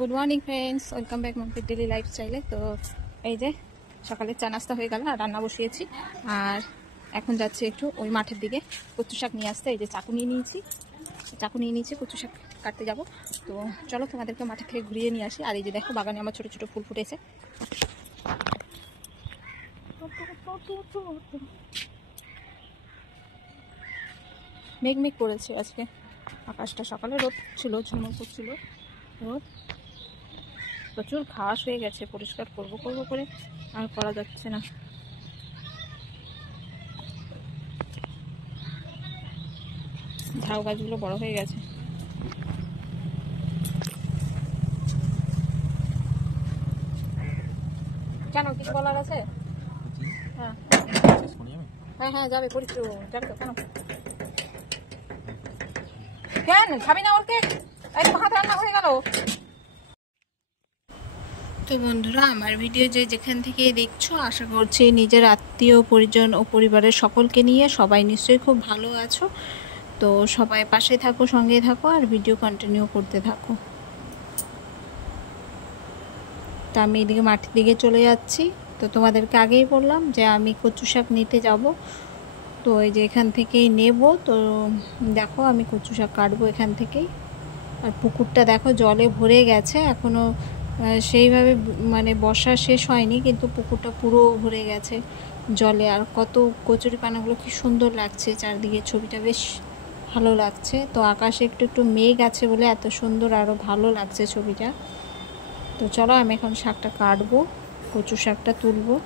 Good morning friends, welcome back my daily লাইফস্টাইলে। তো এই যে সকালে চা নাস্তা হয়ে গেল আর রান্না বসিয়েছি। আর এখন যাচ্ছে একটু ওই মাঠের দিকে কচু শাক নিয়ে আসতে। এই যে চাকু নিয়ে নিয়েছি কচু শাক কাটতে যাব। তো চলো তোমাদেরকে মাঠে থেকে ঘুরিয়ে নিয়ে আসি। আর এই যে দেখো বাগানে আমার ছোটো ছোটো ফুল ফুটেছে। মেঘ মেঘ করেছে আজকে আকাশটা, সকালে রোদ ছিল, ঝুমো করছিল রোদ। প্রচুর ঘাস হয়ে গেছে, পরিষ্কার করবো করে আর করা যাচ্ছে না। ঝাউ গাছগুলো বড় হয়ে গেছে। কেন, কিছু বলার আছে? হ্যাঁ হ্যাঁ হ্যাঁ যাবে, পরিচয় যাবে তো। কেন কেন খাবি না? ওকে এই ভাত রান্না হয়ে গেল। তো বন্ধুরা, আমার ভিডিও যে যেখান থেকে দেখছো, আশা করছি নিজের আত্মীয় পরিজন ও পরিবারের সকলকে নিয়ে সবাই নিশ্চয়ই খুব ভালো আছো। তো সবাই পাশে থাকো, সঙ্গে থাকো আর ভিডিও কন্টিনিউ করতে থাকো। তো আমি এদিকে মাঠের দিকে চলে যাচ্ছি। তো তোমাদেরকে আগেই বললাম যে আমি কচু শাক নিতে যাব। তো এই যে এখান থেকেই নেব। তো দেখো আমি কচু শাক কাটবো এখান থেকেই। আর পুকুরটা দেখো জলে ভরে গেছে, এখনও সেইভাবে মানে বর্ষা শেষ হয়নি, কিন্তু পুকুরটা পুরো ভরে গেছে জলে। আর কত কচুরি পানাগুলো কি সুন্দর লাগছে, চারদিকে ছবিটা বেশ ভালো লাগছে। তো আকাশে একটু একটু মেঘ আছে বলে এত সুন্দর, আরও ভালো লাগছে ছবিটা। তো চলো আমি এখন শাকটা কাটবো, কচু শাকটা তুলবো।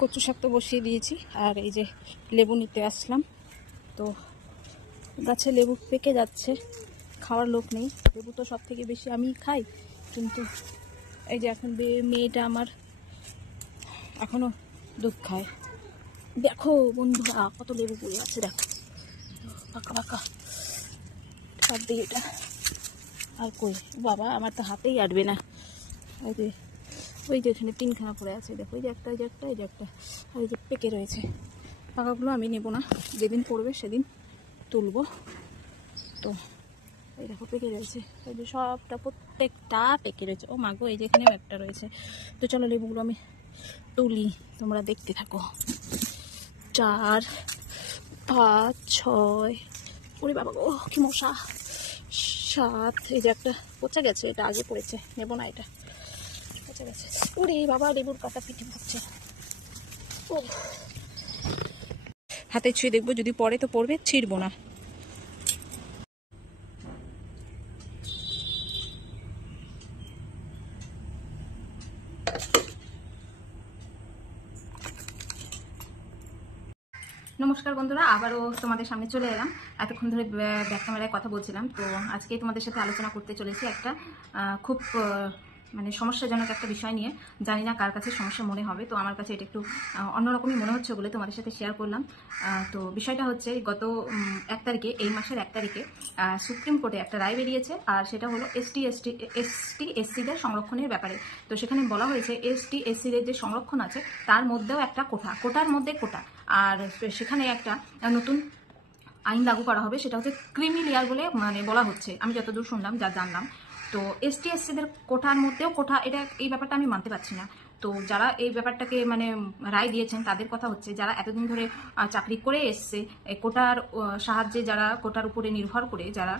কচু শাক তো বসিয়ে দিয়েছি, আর এই যে লেবু নিতে আসলাম। তো গাছে লেবু পেকে যাচ্ছে, খাওয়ার লোক নেই। লেবু তো সব থেকে বেশি আমি খাই, কিন্তু এই যে এখন মেয়েটা আমার এখনো দুধ খায়। দেখো বন্ধুরা কত লেবু পড়ে আছে, দেখো পাকা পাকা সব দিয়ে এটা। আর কই বাবা, আমার তো হাতেই আটবে না। ওই যে এখানে তিনখানা পড়ে আছে, দেখো এই যে একটা, এই যে একটা, এই যে একটা, আর এই যে পেকে রয়েছে। পাকাগুলো আমি নেবো না, যেদিন পড়বে সেদিন তুলবো। তো এই দেখো পেকে রয়েছে, এই যে সবটা প্রত্যেকটা পেকে রয়েছে। ও মাগো, এই যে এখানেও একটা রয়েছে। তো চলো লেবুগুলো আমি তুলি, তোমরা দেখতে থাকো। 4 5 6, ওরে বাবা গো কি মশা, 7, এই যে একটা পচে গেছে, এটা আগে পড়েছে, নেবো না, এটা পচে গেছে। ওরে বাবা, লেবুর কাটা পিঠে পড়ছে। ও হাতে ছুঁয়ে দেখবো, যদি পড়ে তো পড়বে, ছিঁড়বো না। নমস্কার বন্ধুরা, আবারও তোমাদের সামনে চলে এলাম। এতক্ষণ ধরে ব্যাক ক্যামেরায় কথা বলছিলাম। তো আজকে তোমাদের সাথে আলোচনা করতে চলেছি একটা খুব মানে সমস্যাজনক একটা বিষয় নিয়ে। জানি না কার কাছে সমস্যা মনে হবে, তো আমার কাছে এটা একটু অন্যরকমই মনে হচ্ছে বলে তোমাদের সাথে শেয়ার করলাম। তো বিষয়টা হচ্ছে, গত 1 তারিখে, এই মাসের 1 তারিখে সুপ্রিম কোর্টে একটা রায় বেরিয়েছে। আর সেটা হলো এসটি এসসিদের সংরক্ষণের ব্যাপারে। তো সেখানে বলা হয়েছে এসটি এসসিদের যে সংরক্ষণ আছে তার মধ্যেও একটা কোটার মধ্যে কোটা। আর সেখানে একটা নতুন আইন লাগু করা হবে, সেটা হচ্ছে ক্রিমি লেয়ার বলে মানে বলা হচ্ছে, আমি যতদূর শুনলাম, যা জানলাম। তো এসটি এসসিদের কোটার মধ্যেও কোটা, এটা এই ব্যাপারটা আমি মানতে পারছি না। তো যারা এই ব্যাপারটাকে মানে রায় দিয়েছেন তাদের কথা হচ্ছে, যারা এতদিন ধরে চাকরি করে এসছে, কোটার সাহায্যে, যারা কোটার উপরে নির্ভর করে, যারা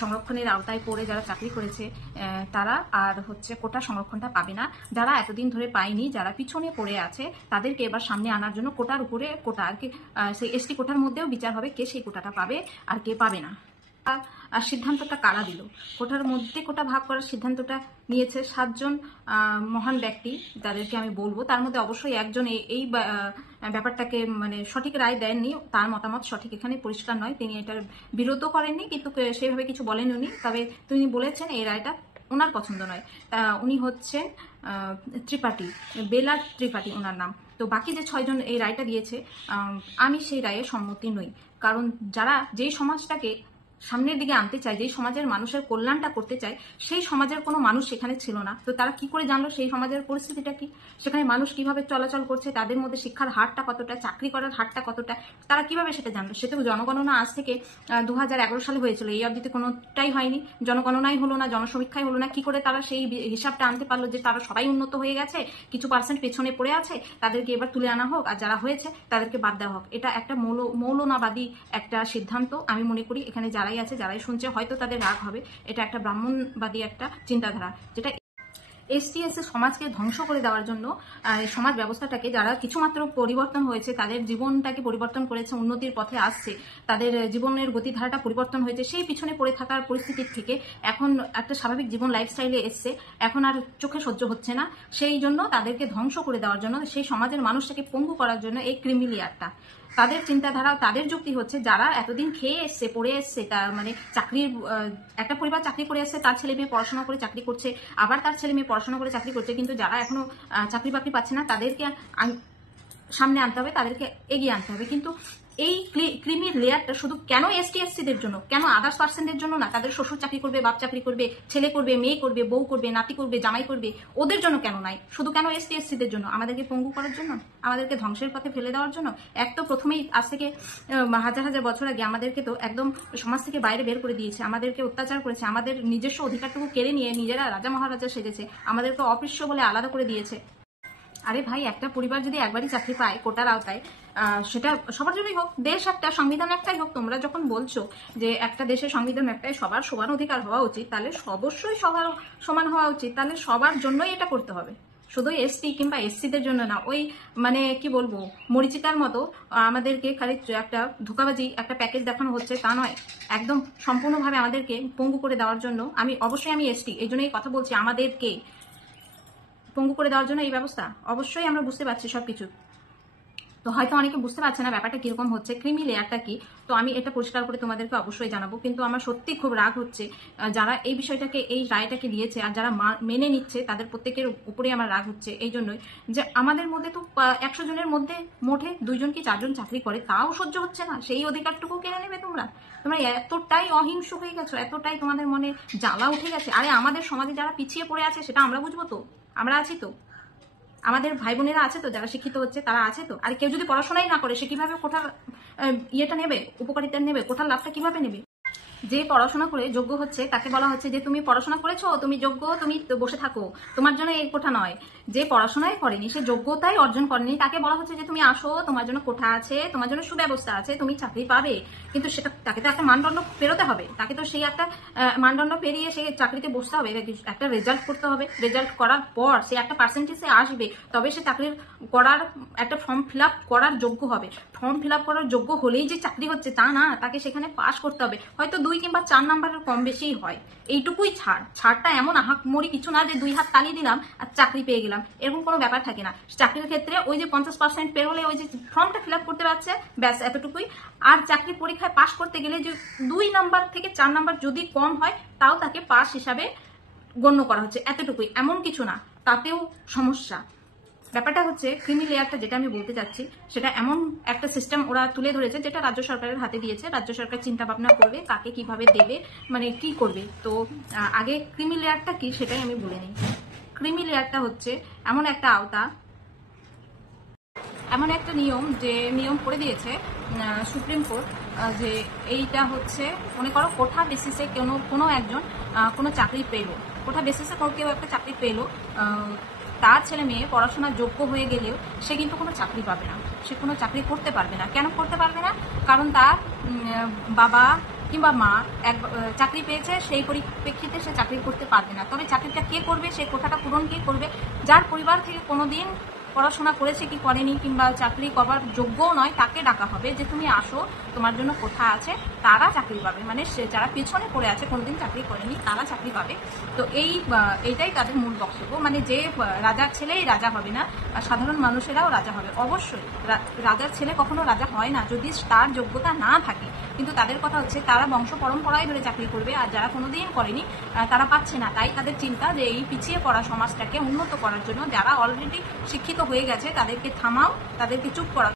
সংরক্ষণের আওতায় পড়ে যারা চাকরি করেছে, তারা আর হচ্ছে কোটা সংরক্ষণটা পাবে না। যারা এতদিন ধরে পায়নি, যারা পিছনে পড়ে আছে, তাদেরকে এবার সামনে আনার জন্য কোটার উপরে কোটা আর কি, সেই এসটি কোটার মধ্যেও বিচার হবে কে সেই কোটাটা পাবে আর কে পাবে না। আর সিদ্ধান্তটা কারা দিল? কোটার মধ্যে কোটা ভাগ করার সিদ্ধান্তটা নিয়েছে 7 জন মহান ব্যক্তি, তাদেরকে আমি বলবো। তার মধ্যে অবশ্যই একজন এই ব্যাপারটাকে মানে সঠিক রায় দেননি, তার মতামত সঠিক এখানে পরিষ্কার নয়, তিনি এটার বিরোধও করেননি কিন্তু সেইভাবে কিছু বলেন উনি, তবে তিনি বলেছেন এই রায়টা ওনার পছন্দ নয়। উনি হচ্ছেন ত্রিপাঠী, বেলা ত্রিপাঠী ওনার নাম। তো বাকি যে 6 জন এই রায়টা দিয়েছে, আমি সেই রায়ে সম্মতি নই। কারণ যারা যেই সমাজটাকে সামনের দিকে আনতে চায়, যেই সমাজের মানুষের কল্যাণটা করতে চায়, সেই সমাজের কোনো মানুষ সেখানে ছিল না। তো তারা কি করে জানলো সেই সমাজের পরিস্থিতিটা কি, সেখানে মানুষ কিভাবে চলাচল করছে, তাদের মধ্যে শিক্ষার হারটা কতটা, চাকরি করার হারটা কতটা, তারা কিভাবে সেটা জানলো? সেটা জনগণনা আজ থেকে 2011 সালে হয়েছিল, এই অবধিতে কোনোটাই হয়নি, জনগণনাই হলো না, জনসমীক্ষাই হলো না। কি করে তারা সেই হিসাবটা আনতে পারলো যে তারা সবাই উন্নত হয়ে গেছে, কিছু পার্সেন্ট পেছনে পড়ে আছে, তাদেরকে এবার তুলে আনা হোক, আর যারা হয়েছে তাদেরকে বাদ দেওয়া হোক? এটা একটা মৌলনাবাদী একটা সিদ্ধান্ত। আমি মনে করি এখানে যারাই আছে, যারাই শুনছে, হয়তো তাদের রাগ হবে, এটা একটা ব্রাহ্মণবাদী একটা চিন্তাধারা, যেটা এসটিএস সমাজকে ধ্বংস করে দেওয়ার জন্য, সমাজ ব্যবস্থাটাকে যারা কিছুমাত্র পরিবর্তন হয়েছে, তাদের জীবনটাকে পরিবর্তন করেছে, উন্নতির পথে আসছে, তাদের জীবনের গতিধারাটা পরিবর্তন হয়েছে, সেই পিছনে পড়ে থাকার পরিস্থিতির থেকে এখন একটা স্বাভাবিক জীবন লাইফস্টাইলে এসছে, এখন আর চোখে সহ্য হচ্ছে না, সেই জন্য তাদেরকে ধ্বংস করে দেওয়ার জন্য, সেই সমাজের মানুষটাকে পঙ্গু করার জন্য এই ক্রিমিলিয়ারটা। তাদের চিন্তাধারা, তাদের যুক্তি হচ্ছে, যারা এতদিন খেয়ে এসছে, পড়ে এসছে, তার মানে চাকরির, একটা পরিবার চাকরি করে এসছে, তার ছেলে মেয়ে পড়াশোনা করে চাকরি করছে, আবার তার ছেলে মেয়ে পড়াশোনা করে চাকরি করছে, কিন্তু যারা এখনো চাকরি বাকরি পাচ্ছে না, তাদেরকে সামনে আনতে হবে, তাদেরকে এগিয়ে আনতে হবে। কিন্তু এই ক্রিমি লেয়ারটা শুধু কেন এসটি এসসিদের জন্য, কেন আদার্স পার্সনদের জন্য না? তাদের শ্বশুর চাকরি করবে, বাপ চাকরি করবে, ছেলে করবে, মেয়ে করবে, বউ করবে, নাতি করবে, জামাই করবে, ওদের জন্য কেন নাই? শুধু কেন এসটি এসসিদের জন্য? আমাদেরকে পঙ্গু করার জন্য, আমাদেরকে ধ্বংসের পথে ফেলে দেওয়ার জন্য। এক তো প্রথমেই আজ থেকে হাজার হাজার বছর আগে আমাদেরকে তো একদম সমাজ থেকে বাইরে বের করে দিয়েছে, আমাদেরকে অত্যাচার করেছে, আমাদের নিজস্ব অধিকারটুকু কেড়ে নিয়ে নিজেরা রাজা মহারাজা সেজেছে, আমাদেরকে অপৃশ্য বলে আলাদা করে দিয়েছে। আরে ভাই, একটা পরিবার যদি একবারই চাকরি পায় কোটার আওতায়, সেটা সবার জন্যই হোক, দেশ একটা, সংবিধান একটাই হোক, তোমরা যখন বলছো যে একটা দেশের সংবিধান একটাই, সবার সমান অধিকার হওয়া উচিত, তাহলে অবশ্যই সবার সমান হওয়া উচিত, তাহলে সবার জন্যই এটা করতে হবে, শুধু এসটি কিংবা এসসিদের জন্য না। ওই মানে কি বলবো, মরিচিকার মতো আমাদেরকে খালি একটা ধোকাবাজি, একটা প্যাকেজ দেখানো হচ্ছে, তা নয়, একদম সম্পূর্ণভাবে আমাদেরকে পঙ্গু করে দেওয়ার জন্য। আমি এসটি, এই জন্যই কথা বলছি, আমাদেরকে পঙ্গু করে দেওয়ার জন্য এই ব্যবস্থা। অবশ্যই আমরা বুঝতে পারছি সবকিছু, তো হয়তো অনেকে বুঝতে পারছে না ব্যাপারটা কিরকম হচ্ছে, ক্রিমি লেয়ারটা কি। তো আমি এটা পরিষ্কার করে তোমাদেরকে অবশ্যই জানাবো। কিন্তু আমার সত্যি খুব রাগ হচ্ছে যারা এই বিষয়টাকে, এই রায়টাকে দিয়েছে, আর যারা মেনে নিচ্ছে, তাদের প্রত্যেকের উপরে আমার রাগ হচ্ছে এই জন্যই যে আমাদের মধ্যে তো 100 জনের মধ্যে মোটে 2 জন কি 4 জন চাকরি করে, তাও সহ্য হচ্ছে না, সেই অধিকারটুকু কেড়ে নেবে তোমরা। তোমরা এতটাই অহিংস হয়ে গেছো, এতটাই তোমাদের মনে জ্বালা উঠে গেছে। আরে আমাদের সমাজে যারা পিছিয়ে পড়ে আছে সেটা আমরা বুঝবো তো, আমরা আছি তো, আমাদের ভাই বোনেরা আছে তো, যারা শিক্ষিত হচ্ছে তারা আছে তো। আর কেউ যদি পড়াশোনাই না করে, সে কিভাবে কোঠার ইয়েটা নেবে, উপকারিতা নেবে, কোঠার লাভটা কিভাবে নেবে? যে পড়াশোনা করে যোগ্য হচ্ছে তাকে বলা হচ্ছে যে তুমি পড়াশোনা করেছো, তুমি যোগ্য, তুমি বসে থাকো, তোমার জন্য এই কোঠা নয়। যে পড়াশোনাই করেনি, সে যোগ্যতাই অর্জন করেনি, তাকে বলা হচ্ছে যে তুমি আসো, তোমার জন্য কোঠা আছে, তোমার জন্য সুব্যবস্থা আছে, তুমি চাকরি পাবে। কিন্তু সেটা, তাকে তো একটা মানদণ্ড পেরোতে হবে, তাকে তো সেই একটা মানদণ্ড পেরিয়ে সে চাকরিতে বসতে হবে, একটা রেজাল্ট করতে হবে, রেজাল্ট করার পর সে একটা পার্সেন্টেজে আসবে, তবে সে চাকরির করার একটা ফর্ম ফিল আপ করার যোগ্য হবে। ফর্ম ফিল আপ করার যোগ্য হলেই যে চাকরি হচ্ছে তা না, তাকে সেখানে পাস করতে হবে, হয়তো 2 কিংবা 4 নাম্বারের কম বেশিই হয়, এইটুকুই ছাড়টা এমন আহামরি কিছু না যে 2 হাত তালি দিলাম আর চাকরি পেয়ে গেলাম, এরকম কোনো ব্যাপার থাকে না। চাকরির ক্ষেত্রে ওই যে 50% পেরোলে ওই যে ফর্মটা ফিল আপ করতে পারছে, ব্যাস এতটুকুই। আর চাকরি পরীক্ষায় পাস করতে গেলে যে 2 নাম্বার থেকে 4 নাম্বার যদি কম হয়, তাও তাকে পাস হিসাবে গণ্য করা হচ্ছে, এতটুকুই, এমন কিছু না, তাতেও সমস্যা। ব্যাপারটা হচ্ছে ক্রিমি লেয়ারটা, যেটা আমি বলতে চাচ্ছি, সেটা এমন একটা সিস্টেম ওরা তুলে ধরেছে, যেটা রাজ্য সরকারের হাতে দিয়েছে। রাজ্য সরকার চিন্তা ভাবনা করবে কাকে কিভাবে দেবে, মানে কি করবে। তো আগে ক্রিমি লেয়ারটা কি সেটাই আমি বলে নিই। ক্রিমি লেয়ারটা হচ্ছে এমন একটা আওতা, এমন একটা নিয়ম, যে নিয়ম করে দিয়েছে সুপ্রিম কোর্ট, যে এইটা হচ্ছে মনে করো কোঠা বেসিসে কোনো একজন কোনো চাকরি পেলো, কোঠা বেসিসে কেউ একটা চাকরি পেলো, তার ছেলে মেয়ে পড়াশোনার যোগ্য হয়ে গেলেও সে কিন্তু কোনো চাকরি পাবে না, সে কোনো চাকরি করতে পারবে না। কেন করতে পারবে না? কারণ তার বাবা কিংবা মা চাকরি পেয়েছে, সেই পরিপ্রেক্ষিতে সে চাকরি করতে পারবে না। তবে চাকরিটা কে করবে, সেই কোঠাটা পূরণ কে করবে? যার পরিবার থেকে কোনোদিন পড়াশোনা করেছে কি করেনি কিংবা চাকরি করার যোগ্যও নয়, তাকে ডাকা হবে যে তুমি আসো, তোমার জন্য কোঠা আছে, তারা চাকরি পাবে। মানে সে যারা পেছনে পড়ে আছে, কোনোদিন চাকরি করেনি, তারা চাকরি পাবে। তো এইটাই তাদের মূল বক্তব্য। মানে যে রাজার ছেলেই রাজা হবে না, সাধারণ মানুষেরাও রাজা হবে। অবশ্যই রাজার ছেলে কখনো রাজা হয় না যদি তার যোগ্যতা না থাকে, কিন্তু তাদের কথা হচ্ছে তারা বংশ পরম্পরায় ধরে চাকরি করবে, আর যারা কোনোদিন করেনি তারা পাচ্ছে না। তাই তাদের চিন্তা যে এই পিছিয়ে পড়া সমাজটাকে উন্নত করার জন্য যারা অলরেডি শিক্ষিত হয়ে গেছে তাদেরকে থামাও, তাদেরকে চুপ করা।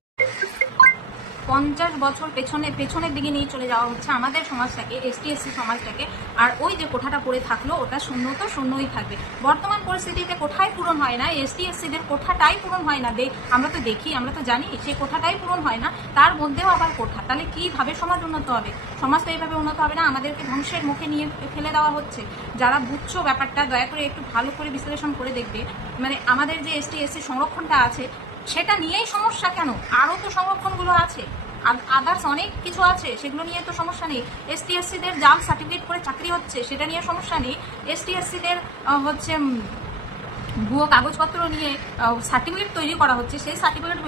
50 বছর পেছনের দিকে নিয়ে চলে যাওয়া হচ্ছে আমাদের সমাজটাকে, এসটি এসসি সমাজটাকে। আর ওই যে কোঠাটা পড়ে থাকলো, ওটা শূন্য তো শূন্যই থাকবে। বর্তমান পরিস্থিতিতে কোঠায় পূরণ হয় না, এসটি এসসিদের কোঠাটাই পূরণ হয় না। আমরা তো দেখি, আমরা তো জানি সেই কোঠাটাই পূরণ হয় না, তার মধ্যেও আবার কোঠা। তাহলে কিভাবে সমাজ উন্নত হবে? সমাজ তো এইভাবে উন্নত হবে না, আমাদেরকে ধ্বংসের মুখে নিয়ে ফেলে দেওয়া হচ্ছে। যারা বুঝছো ব্যাপারটা, দয়া করে একটু ভালো করে বিশ্লেষণ করে দেখবে। মানে আমাদের যে এসটি এসসি সংরক্ষণটা আছে, সেটা নিয়েই সমস্যা কেন? আরও তো সংরক্ষণগুলো আছে, আদার্স অনেক কিছু আছে, সেগুলো নিয়ে তো সমস্যা নেই। এসটি এসসিদের জাল সার্টিফিকেট করে চাকরি হচ্ছে, সেটা নিয়ে সমস্যা নেই। এসটি এসসিদের হচ্ছে ভুয়ো কাগজপত্র নিয়ে সার্টিফিকেট তৈরি করা হচ্ছে, সেই সার্টিফিকেট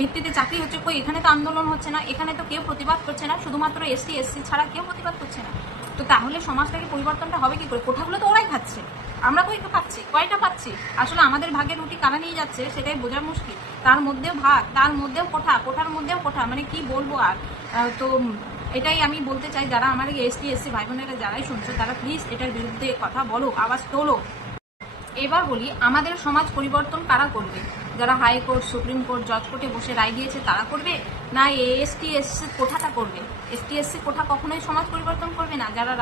ভিত্তিতে চাকরি হচ্ছে। কই, এখানে তো আন্দোলন হচ্ছে না, এখানে তো কেউ প্রতিবাদ করছে না, শুধুমাত্র এসটি এসসি ছাড়া কেউ প্রতিবাদ করছে না। তো তাহলে সমাজটাকে পরিবর্তনটা হবে কি করে? কোঠাগুলো তো ওরাই খাচ্ছে, আমরা কই পাচ্ছি? কয়টা পাচ্ছি? আসলে আমাদের ভাগের রুটি কারা নিয়ে যাচ্ছে সেটাই বোঝা মুশকিল। তার মধ্যেও ভাগ, তার মধ্যেও কোঠা, কোঠার মধ্যেও কোঠা, মানে কি বলবো আর। তো এটাই আমি বলতে চাই, যারা আমার এসটি এসসি ভাই বোনেরা যারাই শুনছো, তারা প্লিজ এটার বিরুদ্ধে কথা বলো, আওয়াজ তোলো। এবার বলি, আমাদের সমাজ পরিবর্তন কারা করবে? যারা হাইকোর্ট, সুপ্রিম কোর্ট, জজ কোর্টে বসে রায় দিয়েছে তারা করবে, না এসটি এসসি কোঠাটা করবে? এসটি এসসি কোঠা কখনোই সমাজ পরিবর্তন করবে না। যারা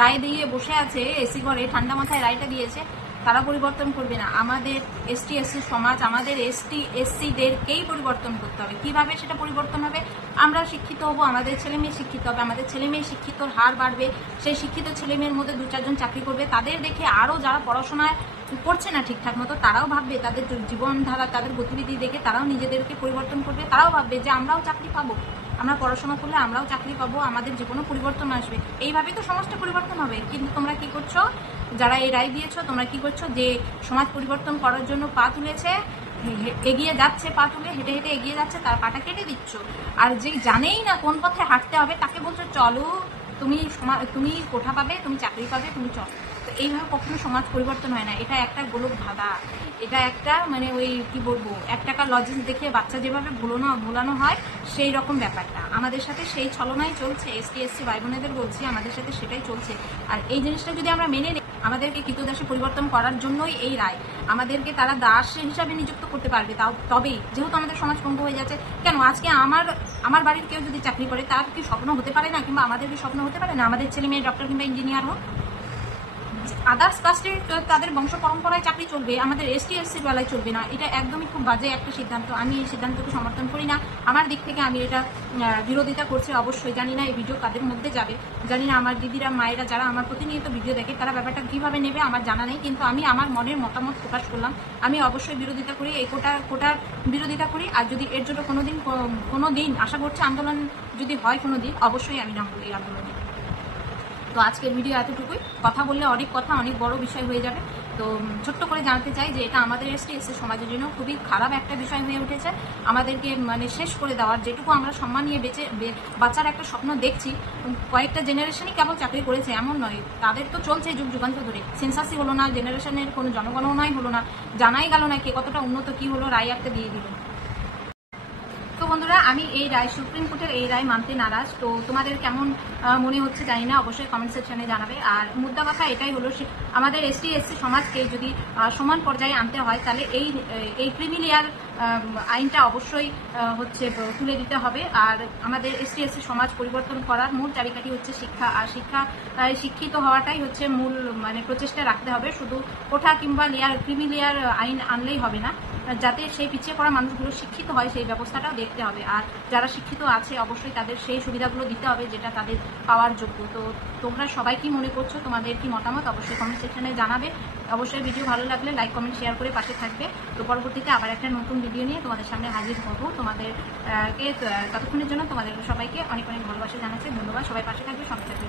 রায় দিয়ে বসে আছে, এসি ঘরে ঠান্ডা মাথায় রায়টা দিয়েছে, তারা পরিবর্তন করবে না। আমাদের এসটি এসসি সমাজ, আমাদের এসটি এসসিদেরকেই পরিবর্তন করতে হবে। কিভাবে সেটা পরিবর্তন হবে? আমরা শিক্ষিত হব, আমাদের ছেলে মেয়ে শিক্ষিত হবে, আমাদের ছেলে মেয়ে শিক্ষিতর হার বাড়বে, সেই শিক্ষিত ছেলে মেয়ের মধ্যে 2-4 জন চাকরি করবে, তাদের দেখে আরও যারা পড়াশোনায় করছে না ঠিকঠাক মতো, তারাও ভাববে, তাদের জীবনধারা, তাদের গতিবিধি দেখে তারাও নিজেদেরকে পরিবর্তন করবে। তারাও ভাববে যে আমরাও চাকরি পাবো, আমরা পড়াশোনা করলে আমরাও চাকরি পাবো, আমাদের জীবনে পরিবর্তন আসবে। এইভাবেই তো সমাজটা পরিবর্তন হবে। কিন্তু তোমরা কি করছো, যারা এই রায় দিয়েছো, তোমরা কি করছো? যে সমাজ পরিবর্তন করার জন্য পা তুলেছে, এগিয়ে যাচ্ছে, পা তুলে হেঁটে হেঁটে এগিয়ে যাচ্ছে, তার পাটা কেটে দিচ্ছ। আর যে জানেই না কোন পথে হাঁটতে হবে, তাকে বলছো চলো, তুমি কোঠা পাবে, তুমি চাকরি পাবে, তুমি চলো। তো এইভাবে কখনো সমাজ পরিবর্তন হয় না। এটা একটা গোলক ধাঁধা, এটা একটা মানে ওই কি বলবো, 1 টাকার লজেন্স দেখিয়ে বাচ্চা যেভাবে ভোলানো হয়, সেই রকম ব্যাপারটা আমাদের সাথে সেই ছলনাই চলছে। এসটি এসসি ভাই বোনেদের বলছি, আমাদের সাথে সেটাই চলছে। আর এই জিনিসটা যদি আমরা মেনে নিই, আমাদেরকে কৃতদাসে পরিবর্তন করার জন্যই এই রায়। আমাদেরকে তারা দাস হিসাবে নিযুক্ত করতে পারবে, তবেই, যেহেতু আমাদের সমাজ পঙ্গু হয়ে যাচ্ছে। কেন আজকে আমার বাড়ির কেউ যদি চাকরি করে, তার কি স্বপ্ন হতে পারে না? কিংবা আমাদের কি স্বপ্ন হতে পারে না আমাদের ছেলে মেয়ে ডক্টর কিংবা ইঞ্জিনিয়ার হোক? আদার্স কাস্টে তাদের বংশ পরম্পরায় চাকরি চলবে, আমাদের এসটি এসসির বেলায় চলবে না। এটা একদমই খুব বাজে একটা সিদ্ধান্ত। আমি এই সিদ্ধান্তকে সমর্থন করি না। আমার দিক থেকে আমি এটা বিরোধিতা করছি অবশ্যই। জানি না এই ভিডিও কাদের মধ্যে যাবে, জানি না আমার দিদিরা, মায়েরা যারা আমার প্রতিনিয়ত ভিডিও দেখে, তারা ব্যাপারটা কীভাবে নেবে আমার জানা নেই। কিন্তু আমি আমার মনের মতামত প্রকাশ করলাম। আমি অবশ্যই বিরোধিতা করি, এই কোটার বিরোধিতা করি। আর যদি এর জন্য কোনো দিন আশা করছি আন্দোলন যদি হয় কোনো দিন, অবশ্যই আমি নামবো এই আন্দোলনে। তো আজকের ভিডিও এতটুকুই। কথা বললে অনেক কথা, অনেক বড় বিষয় হয়ে যাবে। তো ছোট্ট করে জানাতে চাই যে এটা আমাদের এসটি এসসি সমাজের জন্য খুবই খারাপ একটা বিষয় হয়ে উঠেছে। আমাদেরকে মানে শেষ করে দেওয়ার, যেটুকু আমরা সম্মান নিয়ে বাঁচার একটা স্বপ্ন দেখছি, কয়েকটা জেনারেশনই কেবল চাকরি করেছে এমন নয়, তাদের তো চলছে যুগ যুগান্তর ধরে। সেন্সাসই হলো না, জেনারেশনের কোনো জনগণনাই হলো না, জানাই গেল না কে কতটা উন্নত, কি হলো, রায় একটা দিয়ে দিল। তো বন্ধুরা, আমি এই রায়, সুপ্রিম কোর্টের এই রায় মানতে নারাজ। তো তোমাদের কেমন মনে হচ্ছে জানি না, অবশ্যই কমেন্ট সেকশনে জানাবে। আর মুদ্রা কথা এটাই হলো, আমাদের এসটি এসসি সমাজকে যদি সমান পর্যায়ে আনতে হয়, তাহলে এই ক্রিমিলিয়ার আইনটা অবশ্যই তুলে দিতে হবে। আর আমাদের এসটি এসসি সমাজ পরিবর্তন করার মূল চাবিকাঠি হচ্ছে শিক্ষা। আর শিক্ষিত হওয়াটাই হচ্ছে মূল মানে প্রচেষ্টা রাখতে হবে। শুধু কোঠা কিংবা ক্রিমিলিয়ার আইন আনলেই হবে না, যাতে সেই পিছিয়ে পড়া মানুষগুলো শিক্ষিত হয়, সেই ব্যবস্থাটাও দেখতে দিতে হবে। আর যারা শিক্ষিত আছে অবশ্যই তাদের সেই সুবিধাগুলো দিতে হবে যেটা তাদের পাওয়ার যোগ্য। তো তোমরা সবাই কি মনে করছো, তোমাদের কি মতামত অবশ্যই কমেন্ট সেকশনে জানাবে। অবশ্যই ভিডিও ভালো লাগলে লাইক কমেন্ট শেয়ার করে পাশে থাকবে। তো পরবর্তীতে আবার একটা নতুন ভিডিও নিয়ে তোমাদের সামনে হাজির হবো। তোমাদেরকে ততক্ষণের জন্য তোমাদের সবাইকে অনেক অনেক ভালোবাসা জানাচ্ছি। ধন্যবাদ। সবাই পাশে থাকবে, সঙ্গে থাকবে।